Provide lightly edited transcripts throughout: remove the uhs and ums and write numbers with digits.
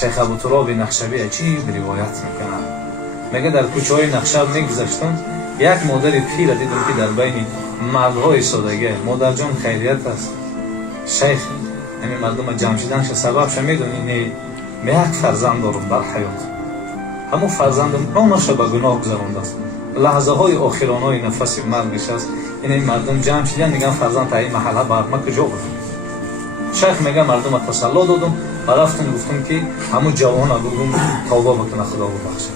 شیخ ابوتراب نخشوی عجیب روایت میکنن. میگه در کوچه های نخشب میگذشتم، یک مادر پیر دیدم که در بین مردهای سادگی، مادر جان خیریت است، شیخ همین مردم جمع شدنش سببش میدونی یک فرزند دارم در حیات، همون فرزندم عمرش به گناه گذرانده است، لحظه های آخرانه نفس مرگش است. این مردم جمع شدن میگن فرزند تا این محله برما کجا بود؟ شیخ میگه مردم تسلی دادم و رفتم گفتم که همون جوان بگم توبه بکنه خدا ببخشه.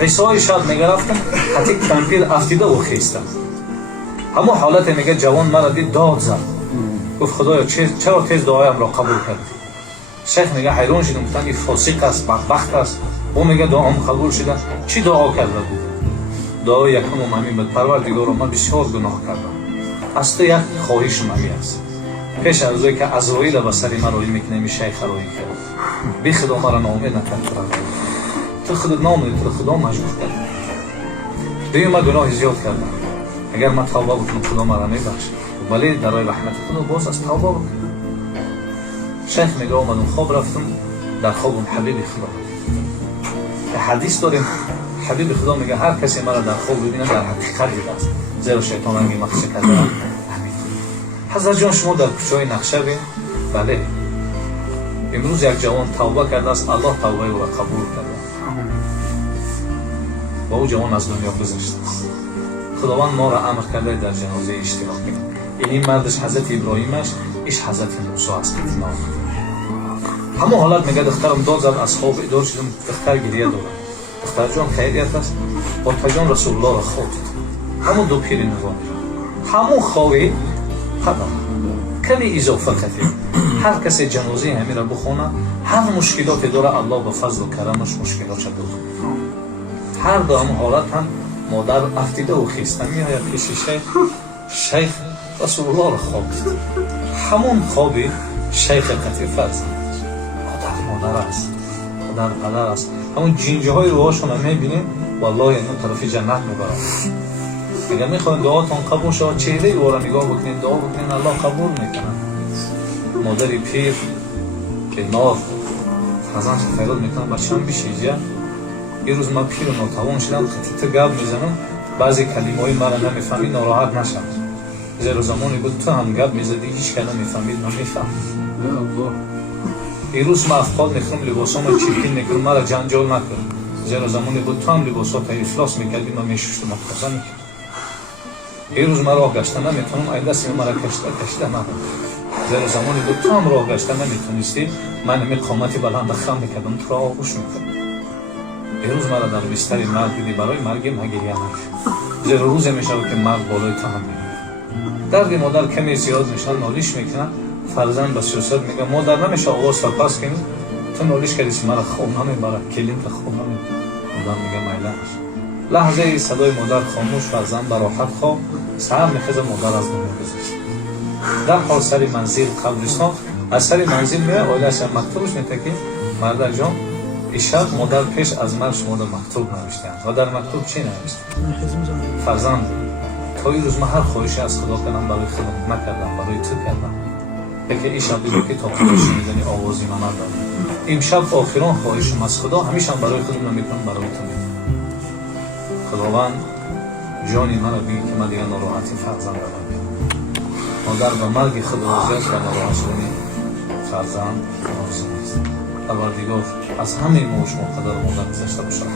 حسای شب میگه رفتم حتی کمپیر افتیده و خیستم. همون حالت میگه جوان مرا دید داد زد، گفت خدایا چرا تیز دعایم را قبول کردی؟ شیخ میگه حیران شدم، گفتم این فاسق است، بدبخت است. او میگه دعام قبول شده. چی دعا کرده بود؟ دعا یکم و همین بود، پروردگارا من بسیار گناه کردم، از تو یک خواهشم همین است، پیش از روزی که عزراییل به سر من روی میکنه شیخ روی کرد، بی خدا مرا ناامید نکن، تو خودت ناامید، تو خدا مجبور کرد. دیگه من گناه زیاد کردم، اگر من توبه بکنم خدا مرا میبخشه، ولی در راه رحمت خدا باز از توبه بکنم. شیخ میگه آمدم خواب رفتم، در خوابم حبیب خدا که حدیث داریم، حبیب خدا میگه هر کسی مرا در خواب ببینه در حقیقت دیده است، زیرا شیطان رنگی مخشی کرده. حضرت جان شما در کوچه‌های نخشوی، بله امروز یک جوان توبه کرده است، الله توبه او را قبول کرده و او جوان از دنیا گذشته. خداوند ما را امر کرده در جنازه اشتراک کنیم. این مردش حضرت ابراهیمش، ایش حضرت موسی است. همون حالت میگه دخترم داد زد، از خواب بیدار شدم، دختر گریه دارد، دختر جان خیریت است، با جان رسول الله را خواب دید. همون دو پیر نگاه همون خوابی کمی اضافه کردیم. هر کسی جنازه همین را بخونه، هر مشکلاتی داره الله به فضل و کرمش مشکلاتش دور کنه. هر دو هم حالت هم مادر افتیده و خیسته میآید پیش شیخ رسول الله را خواب دید. همون خوابی شیخ قطیفه است، مادر است، پدر پدر است. همون جینجه های روهاشون هم میبینیم، والله اینو طرف جنت میبرد. اگر میخواین دعاتون قبول شود، چهره او را نگاه بکنین، دعا بکنین، الله قبول میکنه. مادر پیر کنار فرزندش خیرات میکنه، بچه‌ام بشیجه. یه روز من پیر و ناتوان شدم، خطیت گپ میزنم، بعضی کلمه‌های مرا نمیفهمید، ناراحت نشم، زیرا زمانی بود تو هم گپ میزدی هیچ کلمه نمیفهمید، من میفهم. این روز من افقاد میکنم، لباسام چیپین میکنم، مرا جنجال نکن، زیرا زمانی بود تو هم لباسات افلاس میکردی، من میشوشتم متقاضا میکردم. این روز من راه گشته نمیتونم، این دستی مرا کشته نکن، زیرا زمانی بود تو هم راه گشته نمیتونستی، من همین قامتی بلند خم میکردم، تو را آغوش میکردم. این روز مرا در بستر مرگ دیدی، برای مرگم گریه نکن، زیرا روز میشود که مرگ بالای تو هم میاد. درد مادر کمی زیاد میشه، نالیش میکنه، فرزند به سیاست میگه مادر نمیشه آواز سرپاس کنی، تو نالیش کردی مرا خواب نمیبره، کلیم تا خواب نمیبره. مادر میگه میله است. لحظه صدای مادر خاموش، فرزند به راحت خواب، سحر میخزه مادر از دنیا گذشت. در حال سر منزل قبرستان، از سر منزل میره، آیلش مکتوبش میده که مادر جان ایشب مادر پیش از مرگ شما در مکتوب نوشتند و در مکتوب چی نوشته؟ فرزند تا این روز من هر خواهشی از خدا کنم برای خودم نکردم، برای تو کردم. که این شب دیگه که تا خودش میزنی آوازی من دارم. امشب آخران خواهشم از خدا، همیشه برای خودم نمیکنم، برای تو میکنم. خداوند جانی من را بگی که من دیگه ناراحتی فرزند دارم. مادر به مرگ خود راضی است و ناراحت شدنی فرزند راضی نیست. پروردگار از همه ما و شما قدر مادر گذشته باشد.